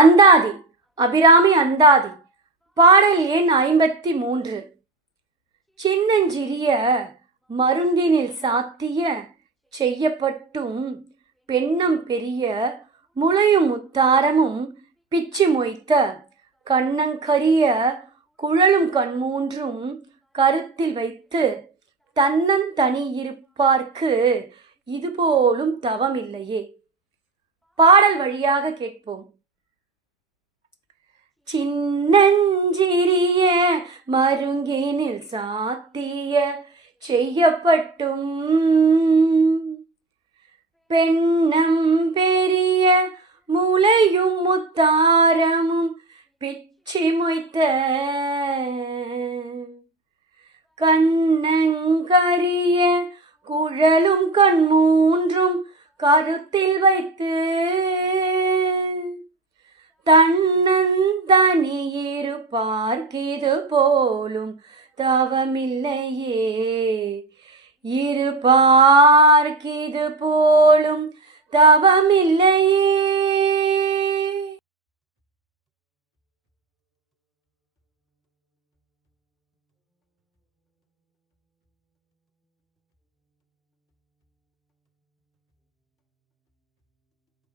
அந்தாதி அபிராமி அந்தாதி பாடல் எண் 53. சின்னஞ்சிறிய மருந்தினில் சாத்திய செய்யப்பட்டும் பெண்ணம் பெரிய முளையும் முத்தாரமும் பிச்சு மொய்த்த கண்ணங்கரிய குழலும் கண்மூன்றும் கருத்தில் வைத்து தன்னந்தனியிருப்பார்க்கு இதுபோலும் தவமில்லையே. பாடல் வழியாக கேட்போம். சின்னஞ்சிறிய மருங்கினில் சாத்திய செய்யப்பட்டும் பெண்ணம் பெரிய முளையும் முத்தாரமும் பிச்சி மொய்த்த கண்ணங்கரிய குழலும் கண்மூன்றும் கருத்தில் வைத்து தன்னந்தனியிருப்பார்க்கிது போலும் தவமில்லையே. இருப்பார்க்கிது போலும் தவமில்லையே.